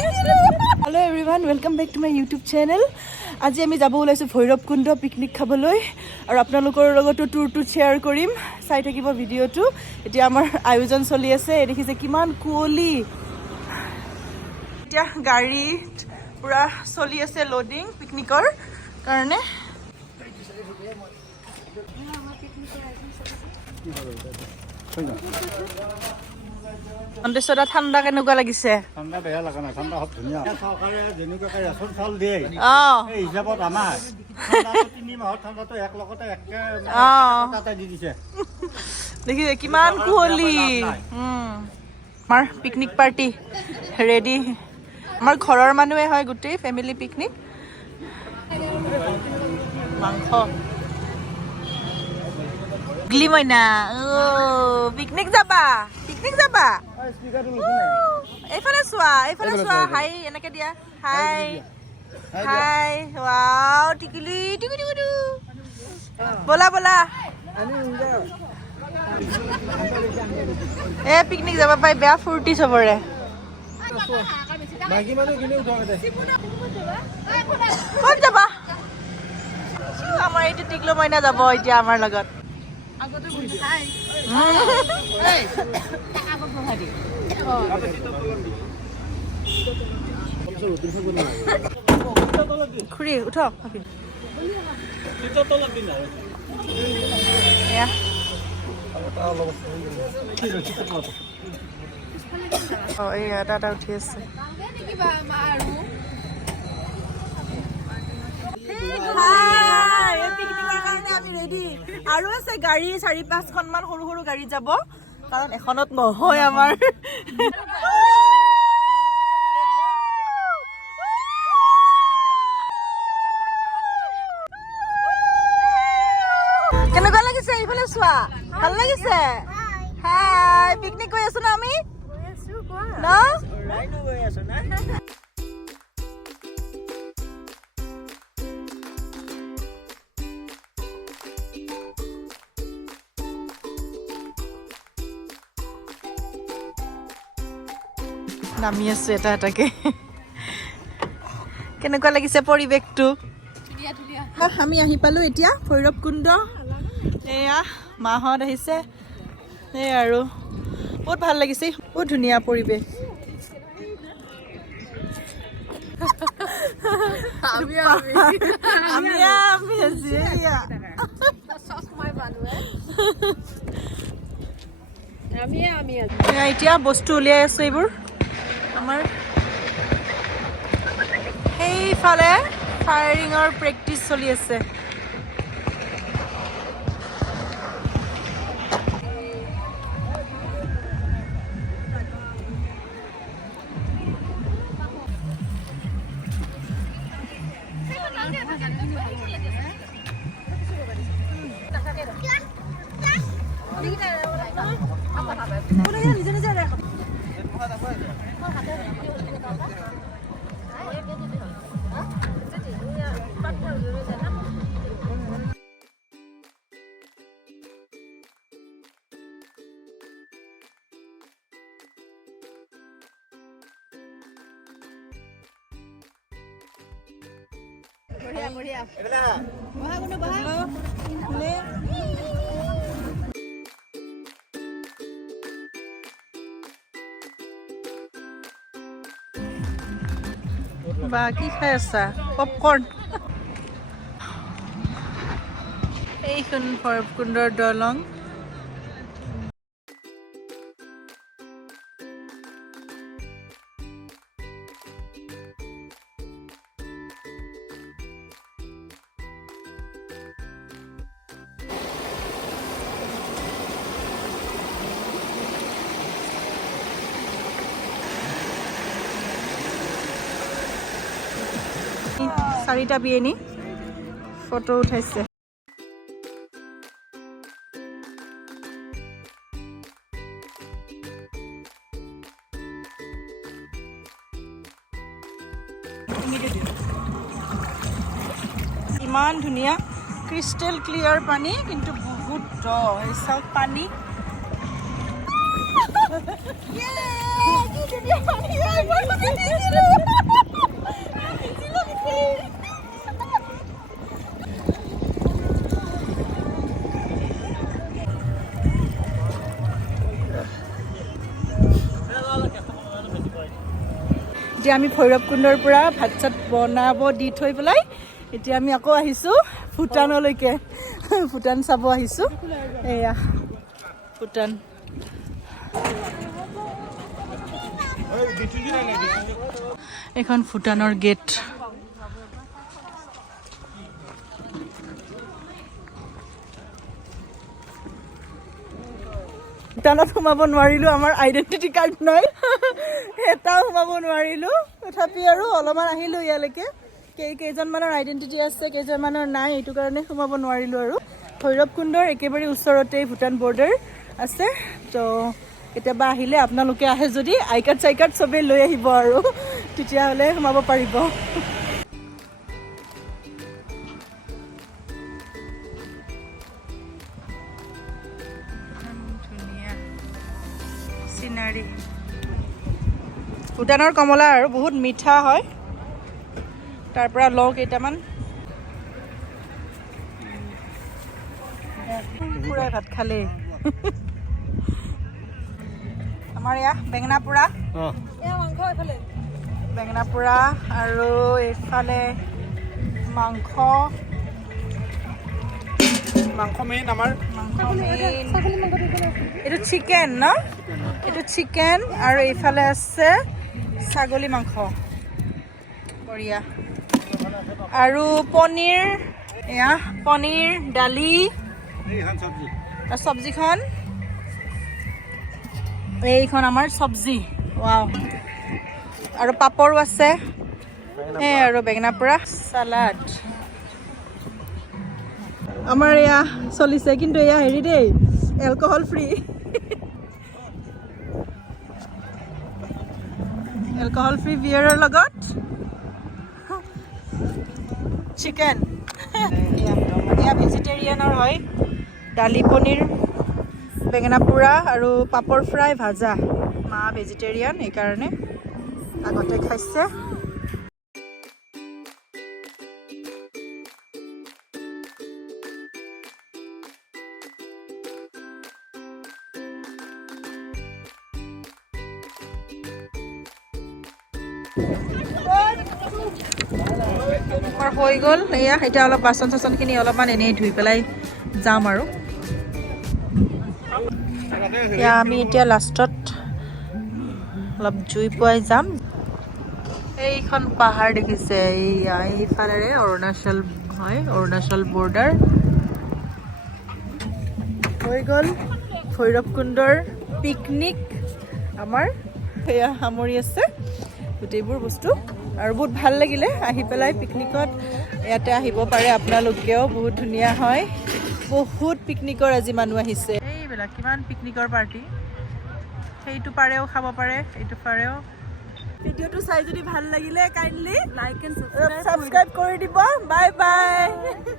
Hello everyone, welcome back to my YouTube channel. আজি আমি যাব ওলাইছো ভৈৰৱকুণ্ড পিকনিক খাবলৈ আৰু আপোনালোকৰ লগতো টুৰটো শ্বেয়াৰ কৰিম চাই থাকিব ভিডিঅটো এতিয়া আমাৰ আয়োজন চলি আছে দেখিছে কিমান কুঁৱলী এতিয়া গাড়ী পুৰা চলি আছে লোডিং পিকনিকৰ কাৰণে অন্দেশটা ঠাণ্ডা কেনেকুৱা লাগিছে ঠাণ্ডা বেয়া লাগা নাই ঠাণ্ডা খুব ধুনীয়া চৰকাৰে যেনেকুৱাকে ৰেচন চাউল দিয়ে এই হিচাপত আমাৰ ঠাণ্ডাটো 3 মাহৰ ঠাণ্ডাটো এক লগতে একে দি দিছে দেখিছে কিমান কুঁৱলী আমাৰ পিকনিক পাৰ্টি ৰেডি আমাৰ ঘৰৰ মানুহে হয় গোটেই ফেমিলি পিকনিক মাংস গলি মইনা পিকনিক যাবা এইফালে চোৱা হাই এনেকে দিয়া হাই হাই ৱাও টিকলি টিকলি বলা বলা এ পিকনিক যাবা পাই বেয়া ফূৰ্তি চবৰে ক'ত যাবা আমাৰ এইটো টিকলো মইনা যাব এতিয়া আমাৰ লগত খুৰী উঠ দাদা উঠি আছে আৰু আছে গাড়ী 4-5খনমান সৰু সৰু গাড়ী যাব কাৰণ এখনত নহয় আমাৰ কেনেকুৱা লাগিছে এইফালে চোৱা ভাল লাগিছে হাই পিকনিক গৈ আছো না আমি নামি আছো এটা এটাকে কেনেকুৱা লাগিছে পৰিৱেশটো আমি আহি পালো এতিয়া ভৈৰৱকুণ্ড এয়া মাহত আহিছে এই আৰু বহুত ভাল লাগিছে বহুত ধুনীয়া পৰিৱেশ এতিয়া বস্তু উলিয়াই আছো এইবোৰ আমাৰ সেইফালে ফায়াৰিঙৰ প্ৰেক্টিচ চলি আছে বঢ়িয়া বা কি খাই আছা পপকৰ্ণ এইখন ভৈৰৱকুণ্ডৰ দলং চাৰিটা বিয়েনি ফটো উঠাইছে ইমান ধুনীয়া ক্ৰিষ্টেল ক্লিয়াৰ পানী কিন্তু বহুত দ এই চাওক পানী এতিয়া আমি ভৈৰৱকুণ্ডৰ পৰা ভাত চাত বনাব দি থৈ পেলাই এতিয়া আমি আকৌ আহিছোঁ ভূটানলৈকে ভূটান চাব আহিছোঁ এয়া ভূটান এখন ভূটানৰ গেট ভূটানত সোমাব নোৱাৰিলোঁ আমাৰ আইডেণ্টিটি কাৰ্ড নাই এটাও সোমাব নোৱাৰিলোঁ তথাপি আৰু অলপমান আহিলোঁ ইয়ালৈকে কেইজনমানৰ আইডেণ্টিটি আছে কেইজনমানৰ নাই এইটো কাৰণে সোমাব নোৱাৰিলোঁ আৰু ভৈৰৱকুণ্ডৰ একেবাৰে ওচৰতেই ভূটান বৰ্ডাৰ আছে তো কেতিয়াবা আহিলে আপোনালোকে আহে যদি আই কাৰ্ড চাই কাৰ্ড চবেই লৈ আহিব আৰু তেতিয়াহ'লে সোমাব পাৰিব চিনাৰী ভূটানৰ কমলা আৰু বহুত মিঠা হয় তাৰ পৰা লওঁ কেইটামান পুৰাই ভাত খালে আমাৰ এয়া বেঙেনা পোৰা বেঙেনা পোৰা আৰু এইফালে মাংস মেইন আমাৰ এইটো চিকেন ন এইটো চিকেন আৰু এইফালে আছে ছাগলী মাংস বঢ়িয়া আৰু পনীৰ এয়া পনীৰ দালি চব্জিখন এইখন আমাৰ চব্জি ৱাও আৰু পাপৰো আছে এই আৰু বেঙেনা পোৰা চালাড আমাৰ এয়া চলিছে কিন্তু এয়া হেৰি দেই এলকহল ফ্ৰী এলকহল ফ্ৰী বিয়েৰৰ লগত চিকেন এয়া ভেজিটেৰিয়ানৰ হয় দালি পনীৰ বেঙেনা পোৰা আৰু পাপৰ ফ্ৰাই ভাজা মা ভেজিটেৰিয়ান এইকাৰণে আগতে খাইছে হৈ গ'ল এয়া এতিয়া অলপ বাচন চাচনখিনি অলপমান এনেই ধুই পেলাই যাম আৰু এয়া আমি এতিয়া লাষ্টত অলপ জুই পুৱাই যাম এইখন পাহাৰ দেখিছে এইয়া এইফালেৰে অৰুণাচল হয় অৰুণাচল বৰ্ডাৰ হৈ গ'ল ভৈৰৱকুণ্ডৰ পিকনিক আমাৰ সেয়া সামৰি আছে গোটেইবোৰ বস্তু আৰু বহুত ভাল লাগিলে আহি পেলাই পিকনিকত ইয়াতে আহিব পাৰে আপোনালোকেও বহুত ধুনীয়া হয় বহুত পিকনিকৰ আজি মানুহ আহিছে এইবিলাক কিমান পিকনিকৰ পাৰ্টি সেইটো পাৰেও খাব পাৰে এইটো পাৰেও ভিডিঅ'টো চাই যদি ভাল লাগিলে কাইণ্ডলি লাইক এণ্ড সাবস্ক্ৰাইব কৰি দিব বাই বাই